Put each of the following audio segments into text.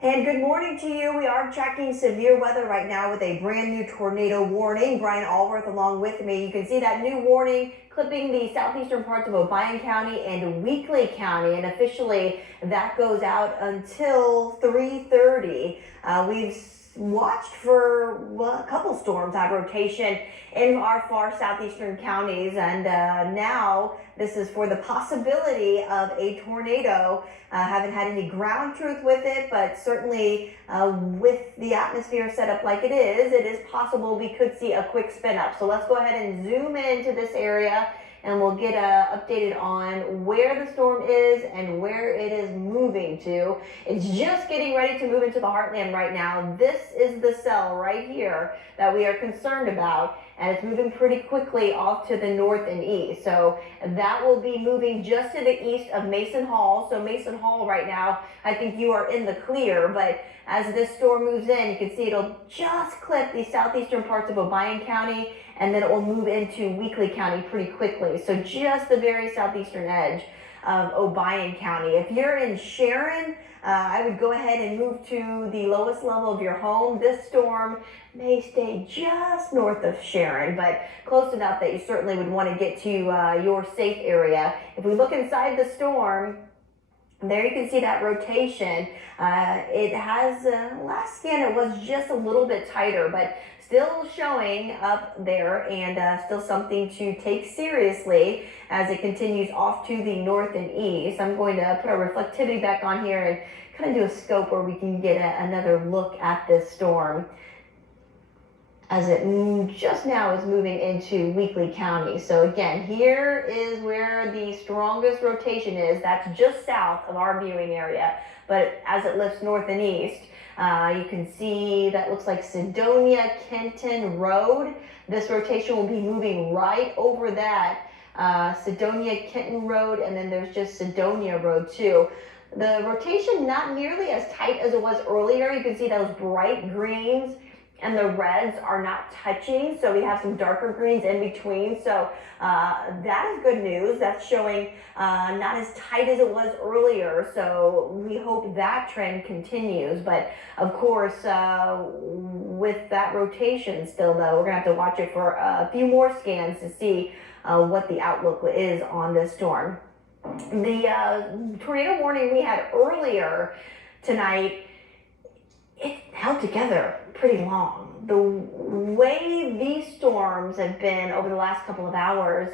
And good morning to you. We are tracking severe weather right now with a brand new tornado warning. Brian Allworth along with me. You can see that new warning clipping the southeastern parts of Obion County and Weakley County, and officially that goes out until 3:30. We've watched for a couple storms on rotation in our far southeastern counties, and now this is for the possibility of a tornado. Haven't had any ground truth with it, but certainly with the atmosphere set up like it is possible we could see a quick spin up. So let's go ahead and zoom into this area, and we'll get updated on where the storm is and where it is moving to. It's just getting ready to move into the heartland right now. This is the cell right here that we are concerned about, and it's moving pretty quickly off to the north and east. So that will be moving just to the east of Mason Hall. So Mason Hall right now, I think you are in the clear, but as this storm moves in, you can see it'll just clip the southeastern parts of Obion County, and then it will move into Weakley County pretty quickly. So just the very southeastern edge of Obion County. If you're in Sharon, I would go ahead and move to the lowest level of your home. This storm may stay just north of Sharon, but close enough that you certainly would want to get to your safe area. If we look inside the storm, there you can see that rotation. It has, last scan it was just a little bit tighter, but still showing up there, and still something to take seriously as it continues off to the north and east. I'm going to put our reflectivity back on here and kind of do a scope where we can get another look at this storm as it just now is moving into Weakley County. So again, here is where the strongest rotation is. That's just south of our viewing area. But as it lifts north and east, you can see that looks like Sedonia Kenton Road. This rotation will be moving right over that Sedonia Kenton Road, and then there's just Sedonia Road too. The rotation not nearly as tight as it was earlier. You can see those bright greens and the reds are not touching, so we have some darker greens in between. So that is good news. That's showing not as tight as it was earlier, so we hope that trend continues. But of course, with that rotation still though, we're gonna have to watch it for a few more scans to see what the outlook is on this storm. The tornado warning we had earlier tonight, it held together pretty long. The way these storms have been over the last couple of hours,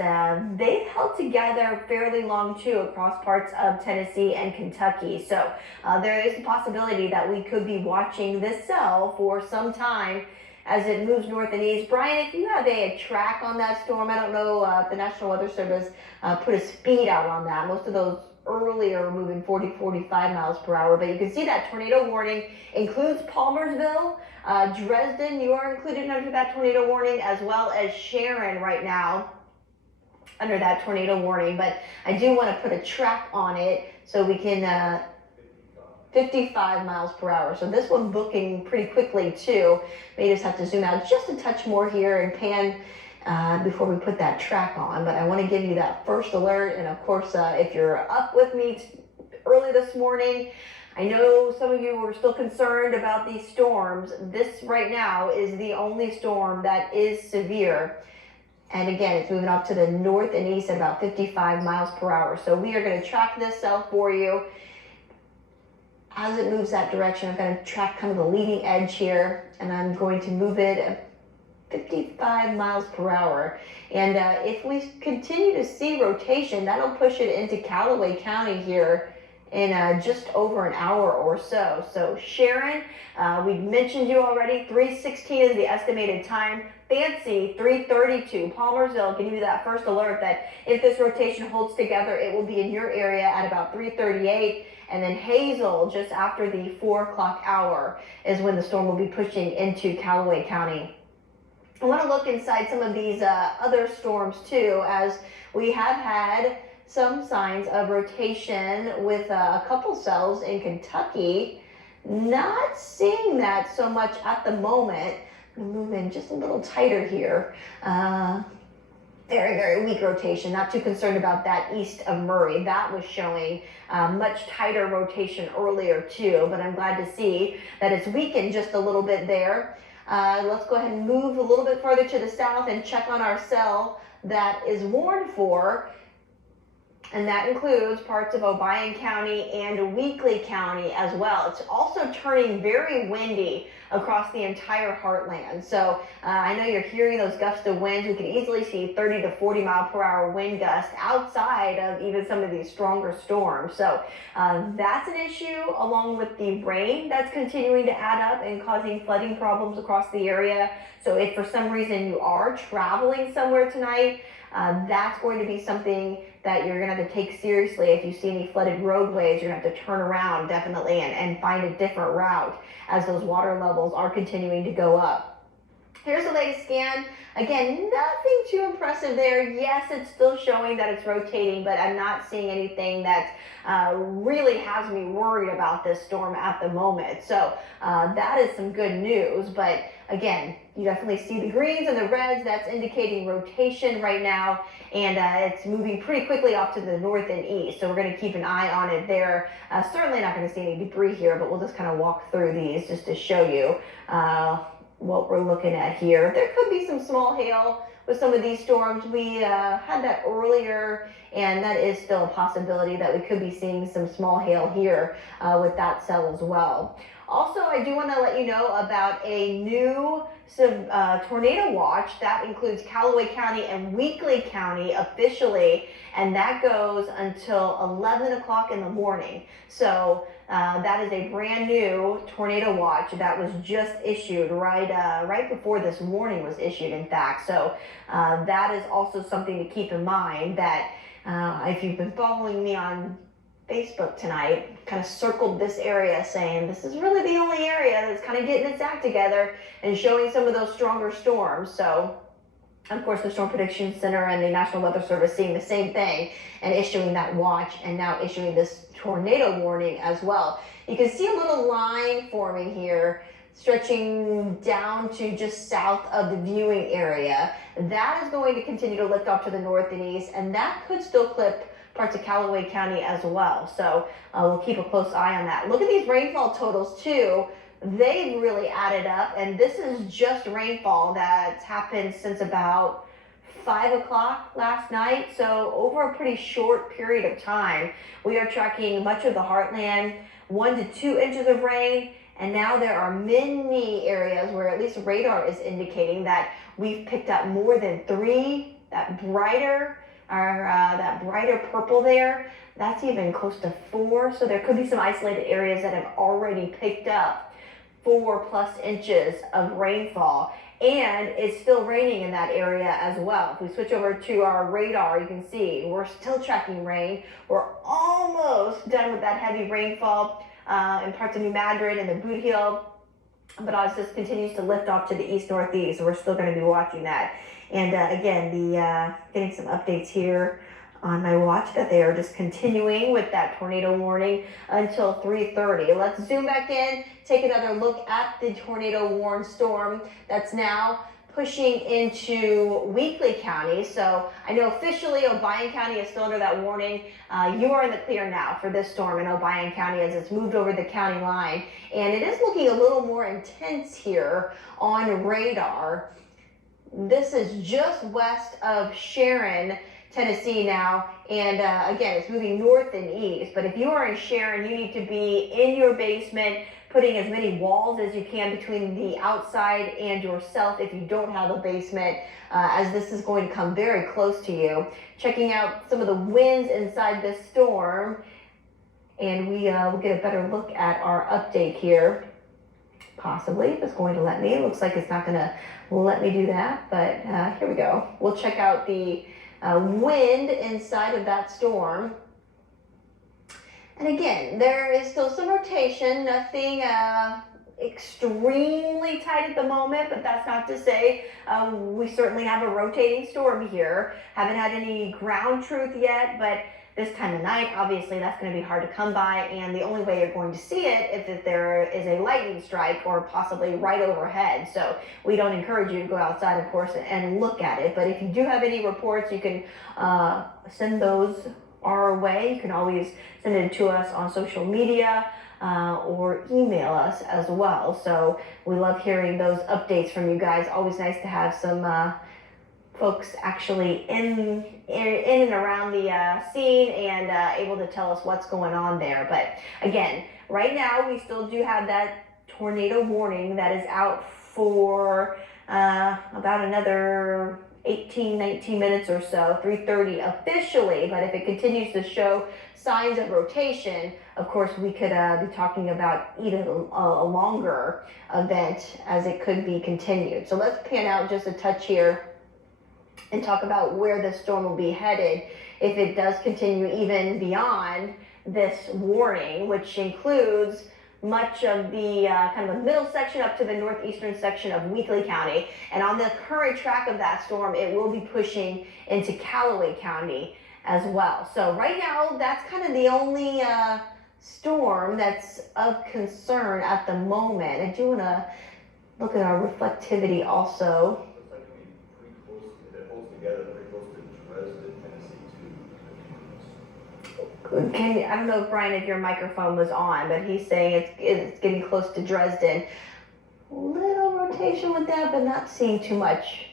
they've held together fairly long too across parts of Tennessee and Kentucky. So there is a possibility that we could be watching this cell for some time as it moves north and east. Brian, if you have a track on that storm, I don't know if the National Weather Service put a speed out on that. Most of those earlier moving 40-45 miles per hour, but you can see that tornado warning includes Palmersville, Dresden. You are included under that tornado warning, as well as Sharon right now under that tornado warning. But I do want to put a track on it so we can 55 miles per hour. So this one booking pretty quickly too. May just have to zoom out just a touch more here and pan before we put that track on. But I want to give you that first alert. And of course, if you're up with me early this morning, I know some of you were still concerned about these storms. This right now is the only storm that is severe. And again, it's moving off to the north and east at about 55 miles per hour. So we are going to track this cell for you. As it moves that direction, I'm going to track kind of the leading edge here, and I'm going to move it at 55 miles per hour. And if we continue to see rotation, that'll push it into Callaway County here in just over an hour or so. So Sharon, we mentioned you already, 3:16 is the estimated time. Fancy, 3:32. Palmersville, give you that first alert that if this rotation holds together, it will be in your area at about 3:38. And then Hazel, just after the 4 o'clock hour, is when the storm will be pushing into Callaway County. I want to look inside some of these other storms too, as we have had some signs of rotation with a couple cells in Kentucky. Not seeing that so much at the moment. I'm going to move in just a little tighter here. Very, very weak rotation. Not too concerned about that east of Murray. That was showing much tighter rotation earlier too, but I'm glad to see that it's weakened just a little bit there. Let's go ahead and move a little bit further to the south and check on our cell that is warned for. And that includes parts of Obion County and Weakley County as well. It's also turning very windy across the entire heartland. So I know you're hearing those gusts of winds. We can easily see 30 to 40 mile per hour wind gusts outside of even some of these stronger storms. So that's an issue, along with the rain that's continuing to add up and causing flooding problems across the area. So if for some reason you are traveling somewhere tonight, that's going to be something that you're going to have to take seriously. If you see any flooded roadways, you're going to have to turn around definitely and find a different route as those water levels are continuing to go up. Here's the latest scan. Again, nothing too impressive there. Yes, it's still showing that it's rotating, but I'm not seeing anything that really has me worried about this storm at the moment. So that is some good news. But again, you definitely see the greens and the reds. That's indicating rotation right now, and it's moving pretty quickly off to the north and east. So we're going to keep an eye on it there. Certainly not going to see any debris here, but we'll just kind of walk through these just to show you what we're looking at here. There could be some small hail with some of these storms. We had that earlier, and that is still a possibility that we could be seeing some small hail here with that cell as well. Also, I do want to let you know about a new tornado watch that includes Callaway County and Weakley County officially, and that goes until 11 o'clock in the morning. So that is a brand new tornado watch that was just issued right before this warning was issued, in fact. So that is also something to keep in mind, that if you've been following me on Facebook tonight, kind of circled this area saying this is really the only area that's kind of getting its act together and showing some of those stronger storms. So of course the Storm Prediction Center and the National Weather Service seeing the same thing and issuing that watch, and now issuing this tornado warning as well. You can see a little line forming here stretching down to just south of the viewing area. That is going to continue to lift off to the north and east, and that could still clip parts of Callaway County as well. So we'll keep a close eye on that. Look at these rainfall totals too. They've really added up, and this is just rainfall that's happened since about 5 o'clock last night. So over a pretty short period of time, we are tracking much of the heartland, 1 to 2 inches of rain. And now there are many areas where at least radar is indicating that we've picked up more than 3. That brighter purple there, that's even close to 4. So there could be some isolated areas that have already picked up 4+ inches of rainfall, and it's still raining in that area as well. If we switch over to our radar, you can see we're still tracking rain. We're almost done with that heavy rainfall in parts of New Madrid and the Boot Heel, but as this continues to lift off to the east-northeast, so we're still going to be watching that. And again, getting some updates here on my watch that they are just continuing with that tornado warning until 3:30. Let's zoom back in, take another look at the tornado warned storm that's now pushing into Weakley County. So I know officially Obion County is still under that warning. You are in the clear now for this storm in Obion County as it's moved over the county line. And it is looking a little more intense here on radar. This is just west of Sharon, Tennessee now, and again, it's moving north and east. But if you are in Sharon, you need to be in your basement, putting as many walls as you can between the outside and yourself if you don't have a basement, as this is going to come very close to you. Checking out some of the winds inside this storm, and we will get a better look at our update here. Possibly, if it's going to let me. It looks like it's not going to let me do that, but here we go. We'll check out the wind inside of that storm. And again, there is still some rotation, nothing extremely tight at the moment, but that's not to say we certainly have a rotating storm here. Haven't had any ground truth yet, but this time of night, obviously that's going to be hard to come by, and the only way you're going to see it is if there is a lightning strike or possibly right overhead. So we don't encourage you to go outside, of course, and look at it. But if you do have any reports, you can send those our way. You can always send it to us on social media or email us as well. So we love hearing those updates from you guys. Always nice to have some folks actually in and around the scene and able to tell us what's going on there. But again, right now we still do have that tornado warning that is out for about another 18-19 minutes or so, 3:30 officially. But if it continues to show signs of rotation, of course we could be talking about even a longer event as it could be continued. So let's pan out just a touch here and talk about where the storm will be headed if it does continue even beyond this warning, which includes much of the kind of the middle section up to the northeastern section of Weakley County. And on the current track of that storm, it will be pushing into Callaway County as well. So right now, that's kind of the only storm that's of concern at the moment. I do want to look at our reflectivity also. I don't know if Brian, if your microphone was on, but he's saying it's getting close to Dresden. Little rotation with that, but not seeing too much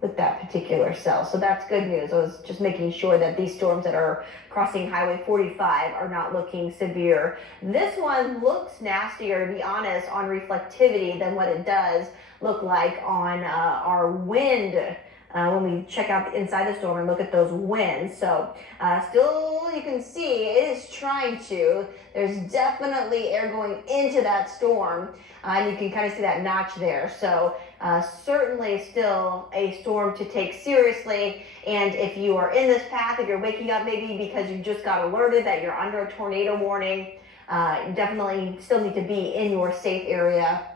with that particular cell. So that's good news. I was just making sure that these storms that are crossing Highway 45 are not looking severe. This one looks nastier, to be honest, on reflectivity than what it does look like on our wind. When we check out inside the storm and look at those winds. So still you can see it is trying to. There's definitely air going into that storm. And you can kind of see that notch there. So certainly still a storm to take seriously. And if you are in this path, if you're waking up maybe because you just got alerted that you're under a tornado warning, you definitely still need to be in your safe area.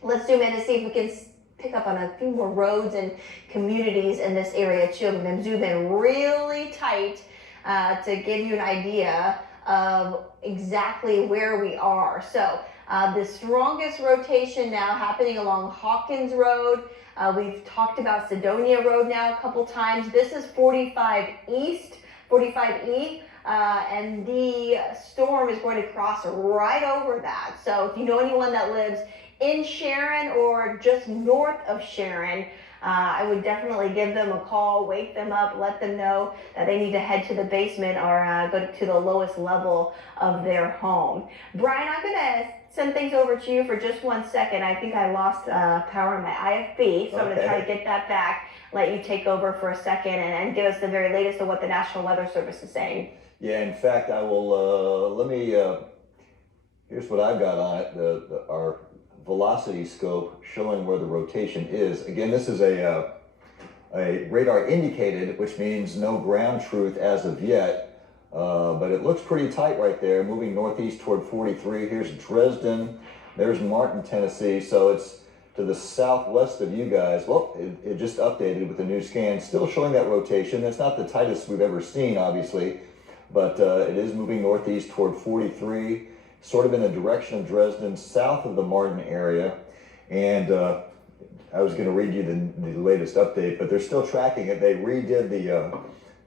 Let's zoom in to see if we can pick up on a few more roads and communities in this area too. I'm going to zoom in really tight to give you an idea of exactly where we are. So the strongest rotation now happening along Hawkins Road. We've talked about Sedonia Road now a couple times. This is 45 East, 45E. And the storm is going to cross right over that. So if you know anyone that lives in Sharon or just north of Sharon, I would definitely give them a call, wake them up, let them know that they need to head to the basement or go to the lowest level of their home. Brian, I'm going to send things over to you for just 1 second. I think I lost power in my IFB, so I'm going to try to get that back, let you take over for a second and give us the very latest of what the National Weather Service is saying. Yeah, in fact, I will, here's what I've got on it, our velocity scope showing where the rotation is. Again, this is a radar indicated, which means no ground truth as of yet, but it looks pretty tight right there, moving northeast toward 43. Here's Dresden, there's Martin, Tennessee, so it's to the southwest of you guys. Well, it just updated with the new scan, still showing that rotation. It's not the tightest we've ever seen, obviously, but it is moving northeast toward 43, sort of in the direction of Dresden, south of the Martin area. And I was going to read you the latest update, but they're still tracking it. They redid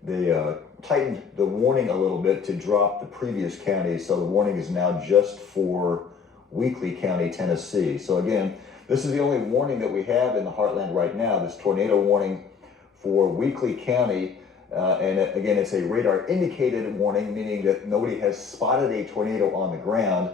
they tightened the warning a little bit to drop the previous counties, so the warning is now just for Weakley County, Tennessee. So again, this is the only warning that we have in the heartland right now, this tornado warning for Weakley County. And again, it's a radar indicated warning, meaning that nobody has spotted a tornado on the ground.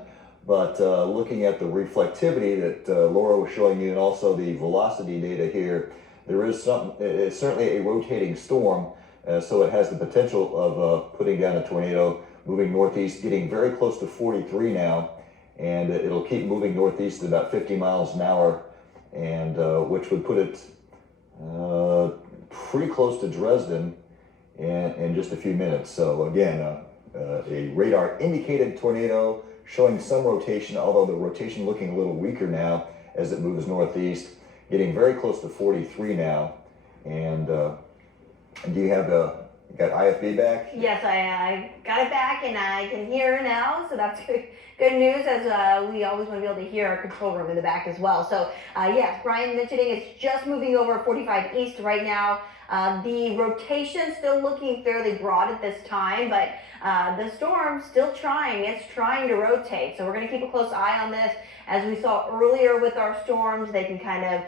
But looking at the reflectivity that Laura was showing you and also the velocity data here, there is it's certainly a rotating storm. So it has the potential of putting down a tornado, moving northeast, getting very close to 43 now. And it'll keep moving northeast at about 50 miles an hour, and which would put it pretty close to Dresden in just a few minutes. So again, a radar indicated tornado showing some rotation, although the rotation looking a little weaker now as it moves northeast, getting very close to 43 now. And do you have You got IFB back? Yes, I got it back and I can hear now, so that's good news, as we always want to be able to hear our control room in the back as well. So yes, Brian mentioning it's just moving over 45 east right now. The rotation still looking fairly broad at this time, but the storm still trying. It's trying to rotate, so we're going to keep a close eye on this. As we saw earlier with our storms, they can kind of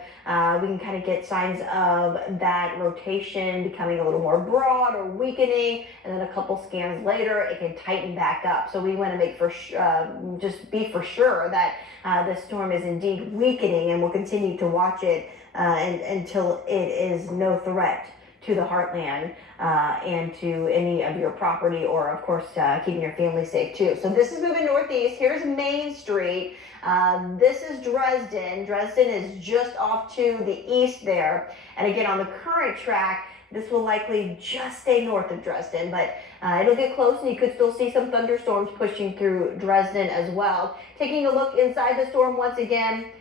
we can kind of get signs of that rotation becoming a little more broad or weakening, and then a couple scans later, it can tighten back up. So we want to make just be for sure that the storm is indeed weakening, and we'll continue to watch it until it is no threat to the heartland and to any of your property, or of course keeping your family safe too. So this is moving northeast. Here's Main Street. This is Dresden. Dresden is just off to the east there. And again, on the current track, this will likely just stay north of Dresden, but it'll get close and you could still see some thunderstorms pushing through Dresden as well. Taking a look inside the storm once again,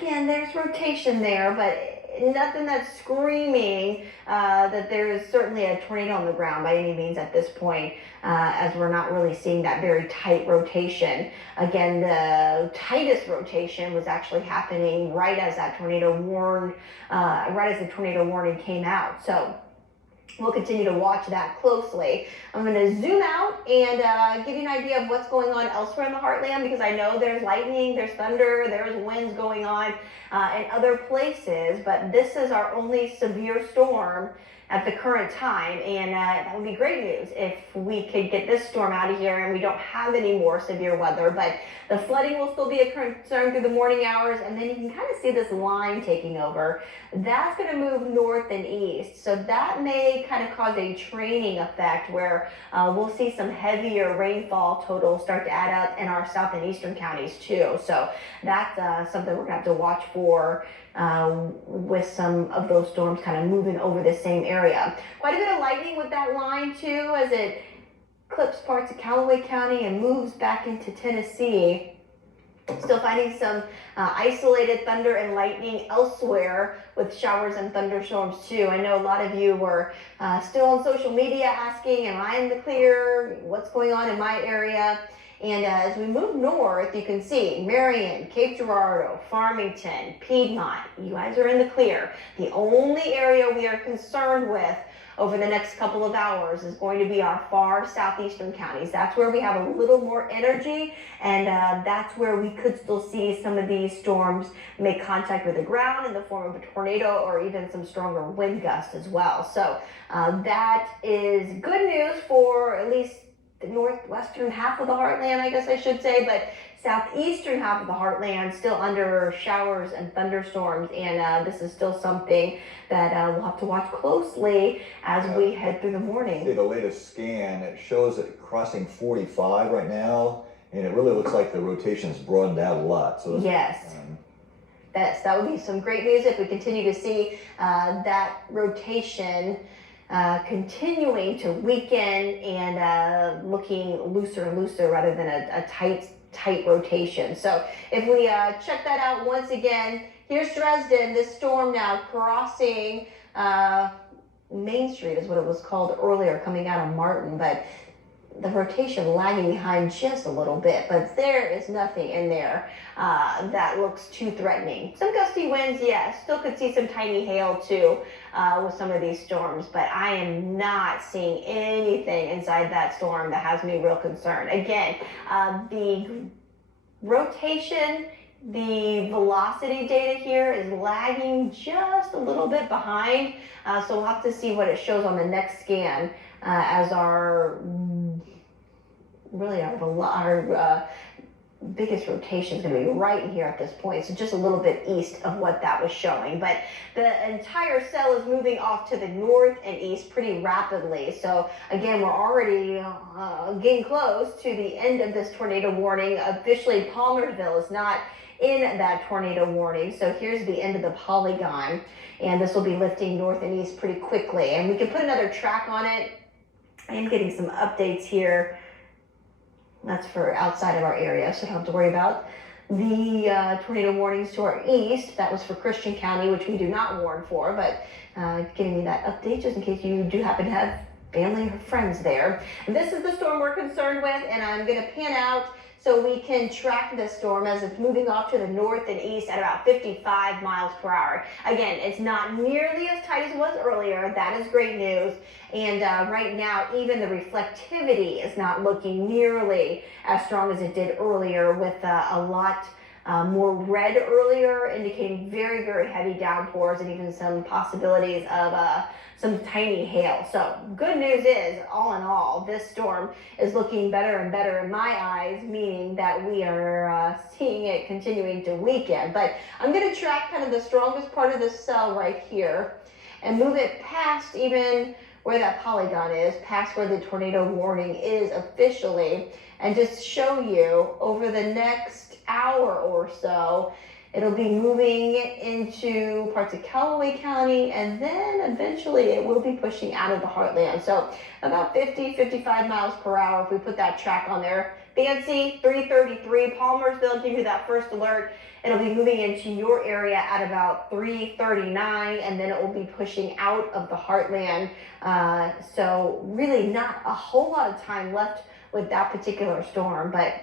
there's rotation there, but nothing that's screaming that there is certainly a tornado on the ground by any means at this point, as we're not really seeing that very tight rotation. Again, the tightest rotation was actually happening right as that tornado right as the tornado warning came out. So we'll continue to watch that closely. I'm going to zoom out and give you an idea of what's going on elsewhere in the heartland, because I know there's lightning, there's thunder, there's winds going on in other places, but this is our only severe storm at the current time, and that would be great news if we could get this storm out of here and we don't have any more severe weather. But the flooding will still be a concern through the morning hours, and then you can kind of see this line taking over. That's going to move north and east, so that may kind of cause a training effect where we'll see some heavier rainfall totals start to add up in our south and eastern counties too. So that's something we're going to have to watch for with some of those storms kind of moving over the same area. Quite a bit of lightning with that line too, as it clips parts of Callaway County and moves back into Tennessee. Still finding some isolated thunder and lightning elsewhere with showers and thunderstorms too. I know a lot of you were still on social media asking, am I in the clear? What's going on in my area? And as we move north, you can see Marion, Cape Girardeau, Farmington, Piedmont, you guys are in the clear. The only area we are concerned with over the next couple of hours is going to be our far southeastern counties. That's where we have a little more energy, and that's where we could still see some of these storms make contact with the ground in the form of a tornado or even some stronger wind gusts as well. So that is good news for at least the northwestern half of the heartland, I guess I should say, but southeastern half of the heartland still under showers and thunderstorms, and this is still something that we'll have to watch closely as we head through the morning. See the latest scan, it shows it crossing 45 right now, and it really looks like the rotation's broadened out a lot. So yes. That would be some great news if we continue to see that rotation continuing to weaken and looking looser and looser rather than a tight rotation. So if we check that out once again, here's Dresden, this storm now crossing Main Street is what it was called earlier, coming out of Martin, but the rotation lagging behind just a little bit, but there is nothing in there that looks too threatening. Some gusty winds, yes, still could see some tiny hail too with some of these storms, but I am not seeing anything inside that storm that has me real concerned. Again, the rotation, the velocity data here is lagging just a little bit behind, so we'll have to see what it shows on the next scan as our biggest rotation is going to be right here at this point, so just a little bit east of what that was showing. But the entire cell is moving off to the north and east pretty rapidly. So again, we're already getting close to the end of this tornado warning. Officially, Palmersville is not in that tornado warning. So here's the end of the polygon, and this will be lifting north and east pretty quickly. And we can put another track on it. I am getting some updates here. That's for outside of our area, so don't have to worry about the tornado warnings to our east. That was for Christian County, which we do not warn for, but giving you that update just in case you do happen to have family or friends there. This is the storm we're concerned with, and I'm going to pan out so we can track this storm as it's moving off to the north and east at about 55 miles per hour. Again, it's not nearly as tight as it was earlier. That is great news. And right now, even the reflectivity is not looking nearly as strong as it did earlier, with a lot more red earlier, indicating very, very heavy downpours and even some possibilities of some tiny hail. So good news is, all in all, this storm is looking better and better in my eyes, meaning that we are seeing it continuing to weaken. But I'm going to track kind of the strongest part of this cell right here and move it past even where that polygon is, past where the tornado warning is officially, and just show you over the next hour or so, it'll be moving into parts of Callaway County, and then eventually it will be pushing out of the heartland. So about 50, 55 miles per hour if we put that track on there. Fancy 333, Palmersville give you that first alert. It'll be moving into your area at about 339, and then it will be pushing out of the heartland. So really not a whole lot of time left with that particular storm, but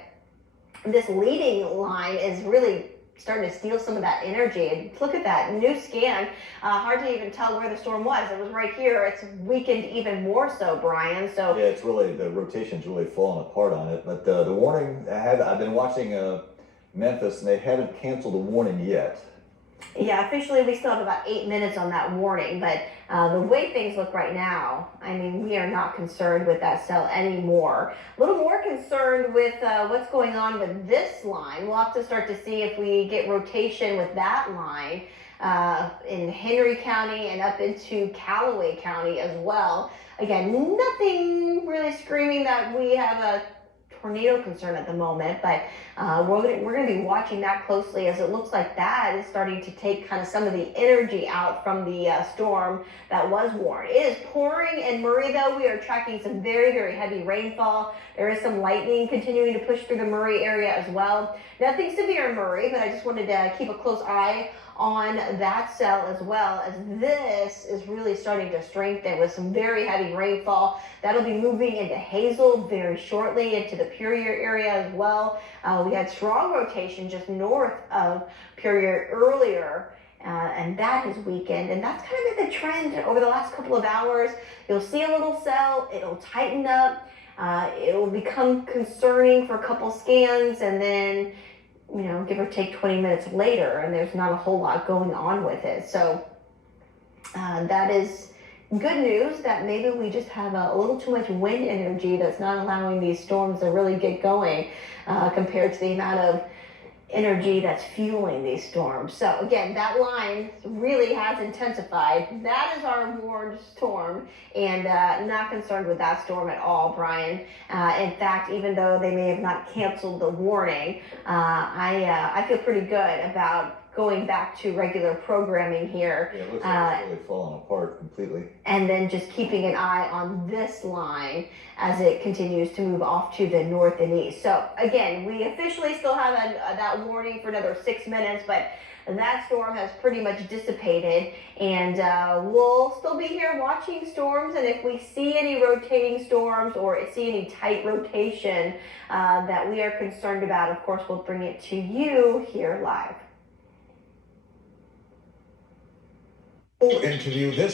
this leading line is really starting to steal some of that energy. And look at that new scan. Hard to even tell where the storm was. It was right here. It's weakened even more so, Brian. So yeah, it's really, the rotation's really falling apart on it. But the warning, I've been watching Memphis, and they haven't canceled the warning yet. yeah, officially we still have about 8 minutes on that warning, but the way things look right now, I mean, we are not concerned with that cell anymore. A little more concerned with what's going on with this line. We'll have to start to see if we get rotation with that line in Henry County and up into Callaway County as well. Again, nothing really screaming that we have a tornado concern at the moment, but we're going to be watching that closely, as it looks like that is starting to take kind of some of the energy out from the storm that was warned. It is pouring in Murray, though. We are tracking some very, very heavy rainfall. There is some lightning continuing to push through the Murray area as well. Nothing severe in Murray, but I just wanted to keep a close eye on that cell as well, as this is really starting to strengthen with some very heavy rainfall. That'll be moving into Hazel very shortly, into the Puryear area as well. We had strong rotation just north of Puryear earlier, and that has weakened, and that's kind of been the trend over the last couple of hours. You'll see a little cell, it'll tighten up, it will become concerning for a couple scans, and then give or take 20 minutes later, and there's not a whole lot going on with it. So that is good news, that maybe we just have a little too much wind energy that's not allowing these storms to really get going compared to the amount of energy that's fueling these storms. So again, that line really has intensified. That is our warned storm, and not concerned with that storm at all, Brian. In fact, even though they may have not canceled the warning, I feel pretty good about going back to regular programming here. Yeah, it looks like it's really falling apart completely. And then just keeping an eye on this line as it continues to move off to the north and east. So again, we officially still have that warning for another 6 minutes, but that storm has pretty much dissipated, and we'll still be here watching storms. And if we see any rotating storms or see any tight rotation that we are concerned about, of course, we'll bring it to you here live. Interview this